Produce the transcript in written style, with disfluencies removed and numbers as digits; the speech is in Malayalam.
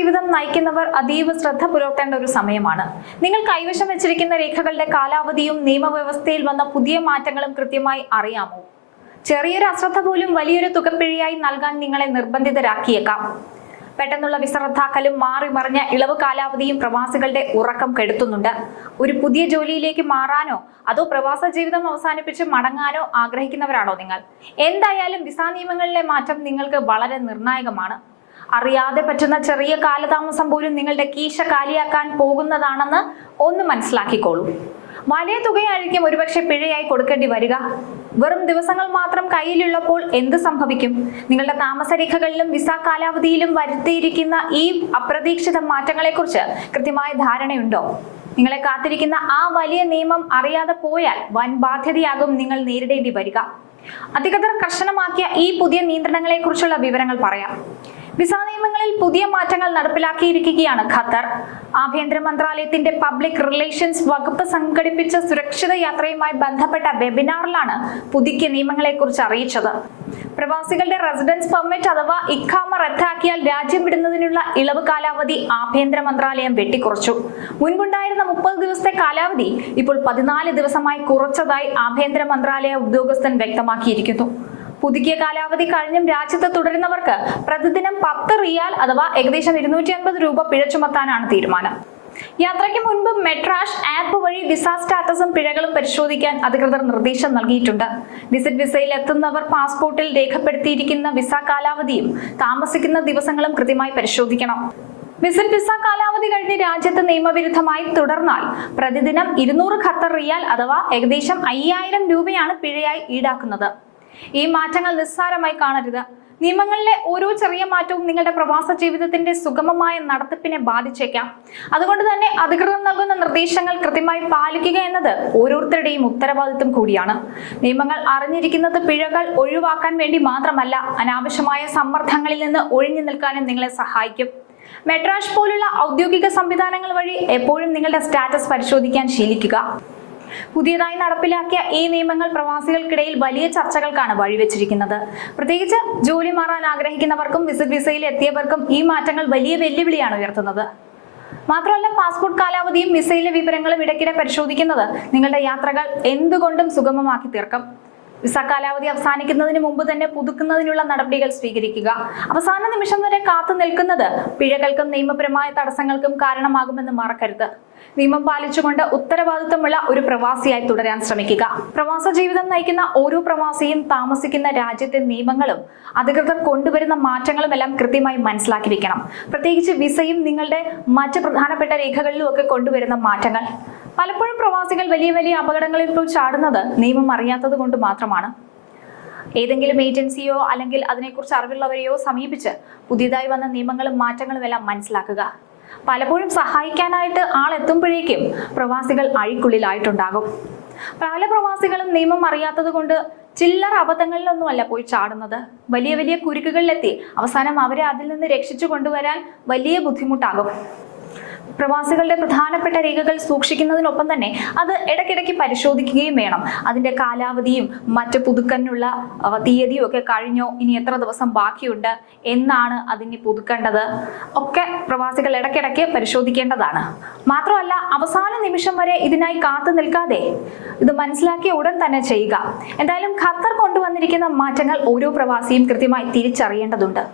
ജീവിതം നയിക്കുന്നവർ അതീവ ശ്രദ്ധ പുലർത്തേണ്ട ഒരു സമയമാണ്. നിങ്ങൾ കൈവശം വെച്ചിരിക്കുന്ന രേഖകളുടെ കാലാവധിയും നിയമവ്യവസ്ഥയിൽ വന്ന പുതിയ മാറ്റങ്ങളും കൃത്യമായി അറിയാമോ? ചെറിയൊരു അശ്രദ്ധ പോലും വലിയൊരു തുകപ്പിഴയായി നൽകാൻ നിങ്ങളെ നിർബന്ധിതരാക്കിയേക്കാം. പെട്ടെന്നുള്ള വിസ റദ്ദാക്കലും മാറി മറിഞ്ഞ ഇളവ് കാലാവധിയും പ്രവാസികളുടെ ഉറക്കം കെടുത്തുന്നുണ്ട്. ഒരു പുതിയ ജോലിയിലേക്ക് മാറാനോ അതോ പ്രവാസ ജീവിതം അവസാനിപ്പിച്ച് മടങ്ങാനോ ആഗ്രഹിക്കുന്നവരാണോ നിങ്ങൾ? എന്തായാലും വിസ നിയമങ്ങളിലെ മാറ്റം നിങ്ങൾക്ക് വളരെ നിർണായകമാണ്. അറിയാതെ പറ്റുന്ന ചെറിയ കാലതാമസം പോലും നിങ്ങളുടെ കീശ കാലിയാക്കാൻ പോകുന്നതാണെന്ന് ഒന്ന് മനസ്സിലാക്കിക്കോളൂ. വലിയ തുകയായിരിക്കും ഒരുപക്ഷെ പിഴയായി കൊടുക്കേണ്ടി വരിക. വെറും ദിവസങ്ങൾ മാത്രം കയ്യിലുള്ളപ്പോൾ എന്ത് സംഭവിക്കും? നിങ്ങളുടെ താമസരേഖകളിലും വിസ കാലാവധിയിലും വരുത്തിയിരിക്കുന്ന ഈ അപ്രതീക്ഷിത മാറ്റങ്ങളെക്കുറിച്ച് കൃത്യമായ ധാരണയുണ്ടോ? നിങ്ങളെ കാത്തിരിക്കുന്ന ആ വലിയ നിയമം അറിയാതെ പോയാൽ വൻ ബാധ്യതയാകും നിങ്ങൾ നേരിടേണ്ടി വരിക. അധികൃതർ കർശനമാക്കിയ ഈ പുതിയ നിയന്ത്രണങ്ങളെ കുറിച്ചുള്ള വിവരങ്ങൾ പറയാം. വിസ നിയമങ്ങളിൽ പുതിയ മാറ്റങ്ങൾ നടപ്പിലാക്കിയിരിക്കുകയാണ് ഖത്തർ. ആഭ്യന്തര മന്ത്രാലയത്തിന്റെ പബ്ലിക് റിലേഷൻസ് വകുപ്പ് സംഘടിപ്പിച്ച സുരക്ഷിത യാത്രയുമായി ബന്ധപ്പെട്ട വെബിനാറിലാണ് പുതുക്കിയ നിയമങ്ങളെ കുറിച്ച് അറിയിച്ചത്. പ്രവാസികളുടെ റെസിഡൻസ് പെർമിറ്റ് അഥവാ ഇഖാമ റദ്ദാക്കിയാൽ രാജ്യം വിടുന്നതിനുള്ള ഇളവ് കാലാവധി ആഭ്യന്തര മന്ത്രാലയം വെട്ടിക്കുറച്ചു. മുൻപുണ്ടായിരുന്ന 30 ദിവസത്തെ കാലാവധി ഇപ്പോൾ 14 ദിവസമായി കുറച്ചതായി ആഭ്യന്തര മന്ത്രാലയ ഉദ്യോഗസ്ഥൻ വ്യക്തമാക്കിയിരിക്കുന്നു. പുതുക്കിയ കാലാവധി കഴിഞ്ഞും രാജ്യത്ത് തുടരുന്നവർക്ക് പ്രതിദിനം 10 റിയാൽ അഥവാ ഏകദേശം 250 രൂപ പിഴ ചുമത്താനാണ് തീരുമാനം. യാത്രയ്ക്ക് മുൻപ് മെട്രാഷ് ആപ്പ് വഴി വിസ സ്റ്റാറ്റസും പിഴകളും പരിശോധിക്കാൻ അധികൃതർ നിർദ്ദേശം നൽകിയിട്ടുണ്ട്. വിസിറ്റ് വിസയിൽ എത്തുന്നവർ പാസ്പോർട്ടിൽ രേഖപ്പെടുത്തിയിരിക്കുന്ന വിസ കാലാവധിയും താമസിക്കുന്ന ദിവസങ്ങളും കൃത്യമായി പരിശോധിക്കണം. വിസിറ്റ് വിസ കാലാവധി കഴിഞ്ഞ് രാജ്യത്ത് നിയമവിരുദ്ധമായി തുടർന്നാൽ പ്രതിദിനം 200 ഖത്തർ റിയാൽ അഥവാ ഏകദേശം 5000 രൂപയാണ് പിഴയായി ഈടാക്കുന്നത്. ഈ മാറ്റങ്ങൾ നിസ്സാരമായി കാണരുത്. നിയമങ്ങളിലെ ഓരോ ചെറിയ മാറ്റവും നിങ്ങളുടെ പ്രവാസ ജീവിതത്തിന്റെ സുഗമമായ നടത്തിപ്പിനെ ബാധിച്ചേക്കാം. അതുകൊണ്ട് തന്നെ അധികൃതർ നൽകുന്ന നിർദ്ദേശങ്ങൾ കൃത്യമായി പാലിക്കുക എന്നത് ഓരോരുത്തരുടെയും ഉത്തരവാദിത്വം കൂടിയാണ്. നിയമങ്ങൾ അറിഞ്ഞിരിക്കുന്നത് പിഴകൾ ഒഴിവാക്കാൻ വേണ്ടി മാത്രമല്ല, അനാവശ്യമായ സമ്മർദ്ദങ്ങളിൽ നിന്ന് ഒഴിഞ്ഞു നിൽക്കാനും നിങ്ങളെ സഹായിക്കും. മെട്രാഷ് പോലുള്ള ഔദ്യോഗിക സംവിധാനങ്ങൾ വഴി എപ്പോഴും നിങ്ങളുടെ സ്റ്റാറ്റസ് പരിശോധിക്കാൻ ശീലിക്കുക. പുതിയതായി നടപ്പിലാക്കിയ ഈ നിയമങ്ങൾ പ്രവാസികൾക്കിടയിൽ വലിയ ചർച്ചകൾക്കാണ് വഴിവെച്ചിരിക്കുന്നത്. പ്രത്യേകിച്ച് ജോലി മാറാൻ ആഗ്രഹിക്കുന്നവർക്കും വിസിറ്റ് വിസയിൽ എത്തിയവർക്കും ഈ മാറ്റങ്ങൾ വലിയ വെല്ലുവിളിയാണ് ഉയർത്തുന്നത്. മാത്രമല്ല, പാസ്പോർട്ട് കാലാവധിയും വിസയിലെ വിവരങ്ങളും ഇടയ്ക്കിടെ പരിശോധിക്കുന്നത് നിങ്ങളുടെ യാത്രകൾ എന്തുകൊണ്ടും സുഗമമാക്കി തീർക്കും. വിസ കാലാവധി അവസാനിക്കുന്നതിന് മുമ്പ് തന്നെ പുതുക്കുന്നതിനുള്ള നടപടികൾ സ്വീകരിക്കുക. അവസാന നിമിഷം വരെ കാത്തു നിൽക്കുന്നത് പിഴകൾക്കും നിയമപരമായ തടസ്സങ്ങൾക്കും കാരണമാകുമെന്ന് മറക്കരുത്. നിയമം പാലിച്ചുകൊണ്ട് ഉത്തരവാദിത്തമുള്ള ഒരു പ്രവാസിയായി തുടരാൻ ശ്രമിക്കുക. പ്രവാസ ജീവിതം നയിക്കുന്ന ഓരോ പ്രവാസിയും താമസിക്കുന്ന രാജ്യത്തെ നിയമങ്ങളും അധികൃതർ കൊണ്ടുവരുന്ന മാറ്റങ്ങളും എല്ലാം കൃത്യമായി മനസ്സിലാക്കി വെക്കണം. പ്രത്യേകിച്ച് വിസയും നിങ്ങളുടെ മറ്റ് പ്രധാനപ്പെട്ട രേഖകളിലും ഒക്കെ കൊണ്ടുവരുന്ന മാറ്റങ്ങൾ. പലപ്പോഴും പ്രവാസികൾ വലിയ വലിയ അപകടങ്ങളിൽ പോയി ചാടുന്നത് നിയമം അറിയാത്തത് കൊണ്ട് മാത്രമാണ്. ഏതെങ്കിലും ഏജൻസിയോ അല്ലെങ്കിൽ അതിനെക്കുറിച്ച് അറിവുള്ളവരെയോ സമീപിച്ച് പുതിയതായി വന്ന നിയമങ്ങളും മാറ്റങ്ങളും എല്ലാം മനസ്സിലാക്കുക. പലപ്പോഴും സഹായിക്കാനായിട്ട് ആളെത്തുമ്പോഴേക്കും പ്രവാസികൾ അഴിക്കുള്ളിലായിട്ടുണ്ടാകും. പല പ്രവാസികളും നിയമം അറിയാത്തത് കൊണ്ട് ചില്ലറ അബദ്ധങ്ങളിലൊന്നുമല്ല പോയി ചാടുന്നത്. വലിയ വലിയ കുരുക്കുകളിലെത്തി അവസാനം അവരെ അതിൽ നിന്ന് രക്ഷിച്ചു കൊണ്ടുവരാൻ വലിയ ബുദ്ധിമുട്ടാകും. പ്രവാസികളുടെ പ്രധാനപ്പെട്ട രേഖകൾ സൂക്ഷിക്കുന്നതിനൊപ്പം തന്നെ അത് ഇടയ്ക്കിടയ്ക്ക് പരിശോധിക്കുകയും വേണം. അതിന്റെ കാലാവധിയും മറ്റ് പുതുക്കാനുള്ള തീയതിയും ഒക്കെ കഴിഞ്ഞോ, ഇനി എത്ര ദിവസം ബാക്കിയുണ്ട്, എന്നാണ് അതിന് പുതുക്കേണ്ടത് ഒക്കെ പ്രവാസികൾ ഇടയ്ക്കിടയ്ക്ക് പരിശോധിക്കേണ്ടതാണ്. മാത്രമല്ല, അവസാന നിമിഷം വരെ ഇതിനായി കാത്തു നിൽക്കാതെ ഇത് മനസ്സിലാക്കിയ ഉടൻ തന്നെ ചെയ്യുക. എന്തായാലും ഖത്തർ കൊണ്ടുവന്നിരിക്കുന്ന മാറ്റങ്ങൾ ഓരോ പ്രവാസിയും കൃത്യമായി തിരിച്ചറിയേണ്ടതുണ്ട്.